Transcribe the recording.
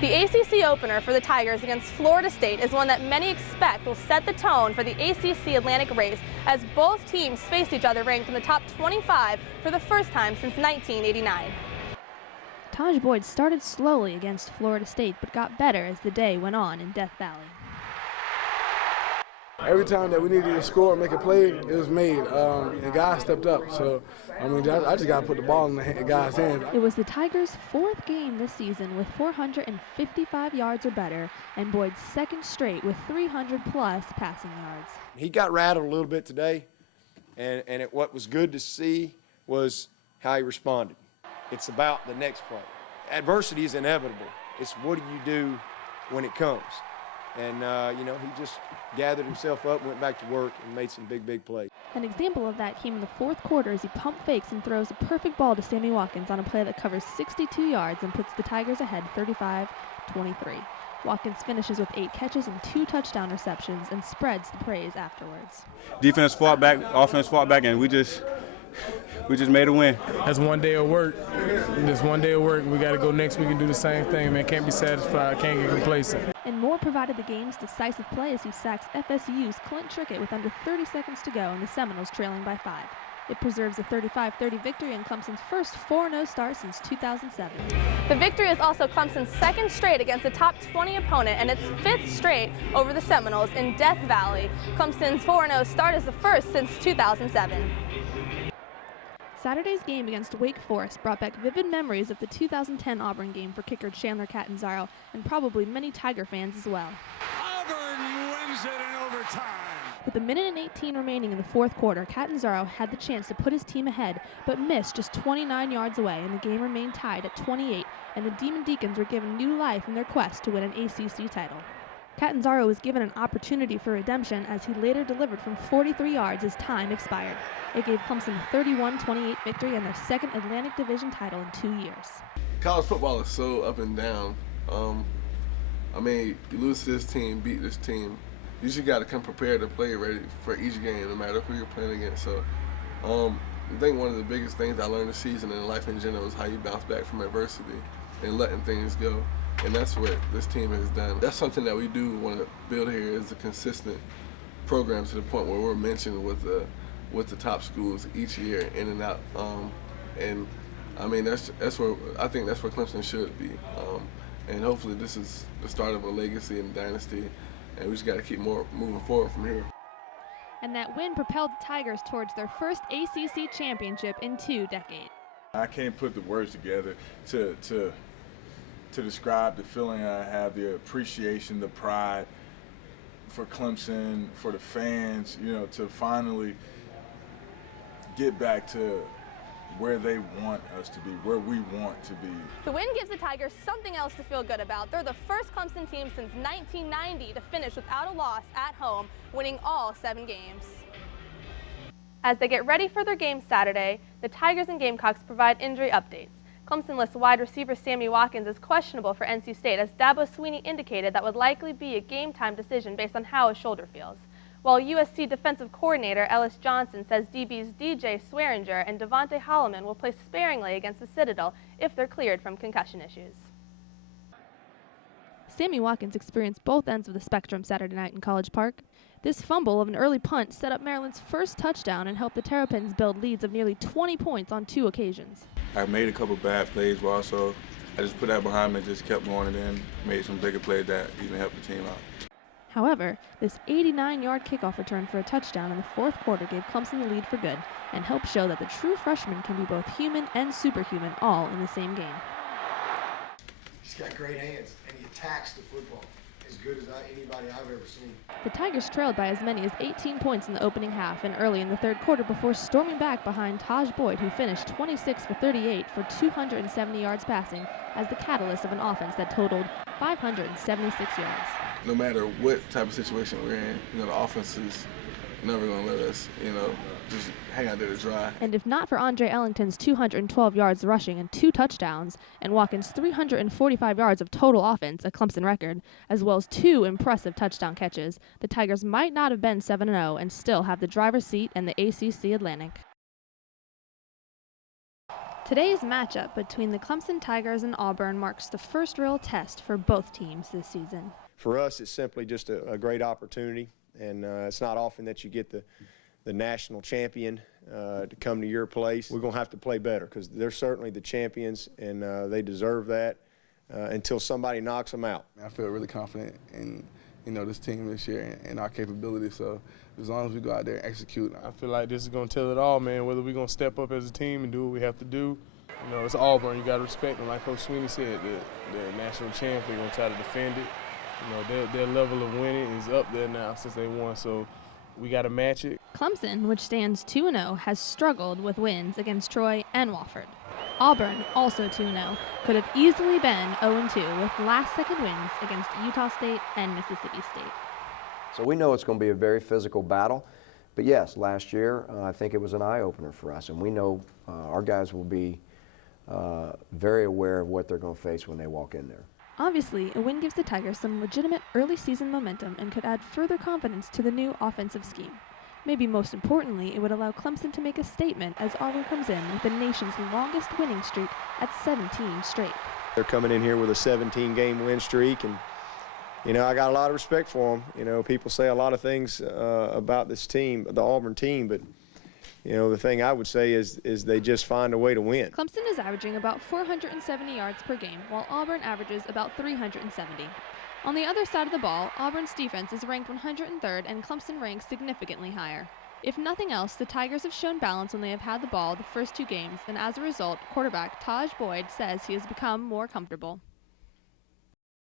The ACC opener for the Tigers against Florida State is one that many expect will set the tone for the ACC Atlantic race as both teams face each other ranked in the top 25 for the first time since 1989. Taj Boyd started slowly against Florida State but got better as the day went on in Death Valley. Every time that we needed to score and make a play, it was made, and guys stepped up. So, I mean, I just got to put the ball in the guys' hands. It was the Tigers' fourth game this season with 455 yards or better, and Boyd's second straight with 300-plus passing yards. He got rattled a little bit today, and what was good to see was how he responded. It's about the next play. Adversity is inevitable. It's what do you do when it comes? And, he just gathered himself up, went back to work, and made some big plays. An example of that came in the fourth quarter as he pump fakes and throws a perfect ball to Sammy Watkins on a play that covers 62 yards and puts the Tigers ahead 35-23. Watkins finishes with 8 catches and 2 touchdown receptions and spreads the praise afterwards. Defense fought back, offense fought back, and we just made a win. That's one day of work. Just one day of work. We got to go next week and do the same thing, man. Can't be satisfied. Can't get complacent. And Moore provided the game's decisive play as he sacks FSU's Clint Trickett with under 30 seconds to go and the Seminoles trailing by 5. It preserves a 35-30 victory and Clemson's first 4-0 start since 2007. The victory is also Clemson's second straight against a top 20 opponent and its 5th straight over the Seminoles in Death Valley. Clemson's 4-0 start is the first since 2007. Saturday's game against Wake Forest brought back vivid memories of the 2010 Auburn game for kicker Chandler Catanzaro and probably many Tiger fans as well. Auburn wins it in overtime. With a minute and 18 remaining in the fourth quarter, Catanzaro had the chance to put his team ahead, but missed just 29 yards away, and the game remained tied at 28, and the Demon Deacons were given new life in their quest to win an ACC title. Catanzaro was given an opportunity for redemption as he later delivered from 43 yards as time expired. It gave Clemson a 31-28 victory and their second Atlantic Division title in 2 years. College football is so up and down. You lose to this team, beat this team. You just got to come prepared to play ready for each game, no matter who you're playing against. So I think one of the biggest things I learned this season and in life in general is how you bounce back from adversity and letting things go. And that's what this team has done. That's something that we do want to build here is a consistent program to the point where we're mentioned with the top schools each year, in and out. That's where I think that's where Clemson should be. And hopefully this is the start of a legacy and dynasty, and we just got to keep moving forward from here. And that win propelled the Tigers towards their first ACC championship in 2 decades. I can't put the words together to describe the feeling I have, the appreciation, the pride for Clemson, for the fans, to finally get back to where they want us to be, where we want to be. The win gives the Tigers something else to feel good about. They're the first Clemson team since 1990 to finish without a loss at home, winning all 7 games. As they get ready for their game Saturday, the Tigers and Gamecocks provide injury updates. Clemson lists wide receiver Sammy Watkins as questionable for NC State, as Dabo Swinney indicated that would likely be a game-time decision based on how his shoulder feels. While USC defensive coordinator Ellis Johnson says DBs DJ Swearinger and Devontae Holloman will play sparingly against the Citadel if they're cleared from concussion issues. Sammy Watkins experienced both ends of the spectrum Saturday night in College Park. This fumble of an early punt set up Maryland's first touchdown and helped the Terrapins build leads of nearly 20 points on 2 occasions. I made a couple bad plays, but also I just put that behind me and just kept going and then made some bigger plays that even helped the team out. However, this 89-yard kickoff return for a touchdown in the fourth quarter gave Clemson the lead for good and helped show that the true freshman can be both human and superhuman all in the same game. He's got great hands, and he attacks the football as good as anybody I've ever seen. The Tigers trailed by as many as 18 points in the opening half and early in the third quarter before storming back behind Taj Boyd, who finished 26 for 38 for 270 yards passing as the catalyst of an offense that totaled 576 yards. No matter what type of situation we're in, the offense is never going to let us, just hang out there to dry. And if not for Andre Ellington's 212 yards rushing and 2 touchdowns, and Watkins' 345 yards of total offense, a Clemson record, as well as 2 impressive touchdown catches, the Tigers might not have been 7-0 and still have the driver's seat in the ACC Atlantic. Today's matchup between the Clemson Tigers and Auburn marks the first real test for both teams this season. For us, it's simply just a great opportunity, and it's not often that you get the national champion to come to your place. We're going to have to play better because they're certainly the champions, and they deserve that until somebody knocks them out. I feel really confident in this team this year and our capabilities. So as long as we go out there and execute, I feel like this is going to tell it all, man, whether we're going to step up as a team and do what we have to do. You know, it's Auburn. You got to respect them. Like Coach Sweeney said, the national champ, they're going to try to defend it. You know, their level of winning is up there now since they won, so we got to match it. Clemson, which stands 2-0, has struggled with wins against Troy and Wofford. Auburn, also 2-0, could have easily been 0-2 with last-second wins against Utah State and Mississippi State. So we know it's going to be a very physical battle, but yes, last year I think it was an eye-opener for us, and we know our guys will be very aware of what they're going to face when they walk in there. Obviously, a win gives the Tigers some legitimate early season momentum and could add further confidence to the new offensive scheme. Maybe most importantly, it would allow Clemson to make a statement as Auburn comes in with the nation's longest winning streak at 17 straight. They're coming in here with a 17-game win streak, and you know, I got a lot of respect for them. You know, people say a lot of things about this team, the Auburn team, but you know, the thing I would say is they just find a way to win. Clemson is averaging about 470 yards per game, while Auburn averages about 370. On the other side of the ball, Auburn's defense is ranked 103rd and Clemson ranks significantly higher. If nothing else, the Tigers have shown balance when they have had the ball the first two games, and as a result, quarterback Taj Boyd says he has become more comfortable.